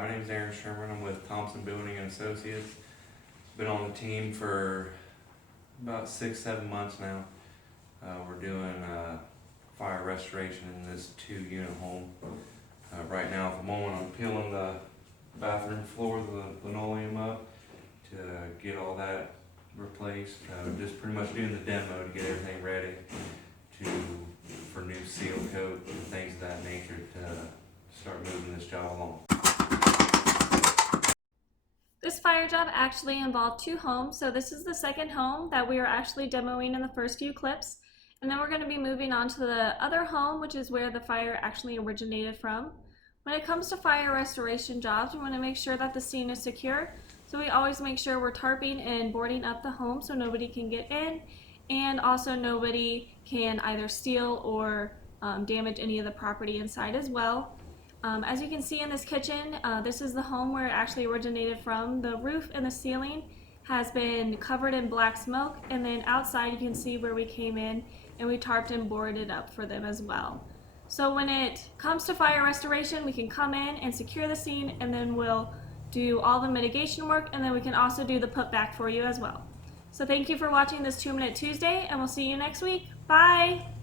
My name is Aaron Sherman. I'm with Thompson Building and Associates. Been on the team for about 6-7 months now. We're doing fire restoration in this 2-unit home. Right now, at the moment, I'm peeling the bathroom floor, the linoleum up to get all that replaced. Just pretty much doing the demo to get everything ready for new seal coat and things of that nature to start moving this job along. This fire job actually involved 2 homes, so this is the second home that we were actually demoing in the first few clips. And then we're going to be moving on to the other home, which is where the fire actually originated from. When it comes to fire restoration jobs, we want to make sure that the scene is secure. So we always make sure we're tarping and boarding up the home so nobody can get in, and also nobody can either steal or damage any of the property inside as well. As you can see in this kitchen, this is the home where it actually originated from. The roof and the ceiling has been covered in black smoke, and then outside you can see where we came in and we tarped and boarded up for them as well. So when it comes to fire restoration, we can come in and secure the scene, and then we'll do all the mitigation work, and then we can also do the put back for you as well. So thank you for watching this 2-Minute Tuesday, and we'll see you next week. Bye!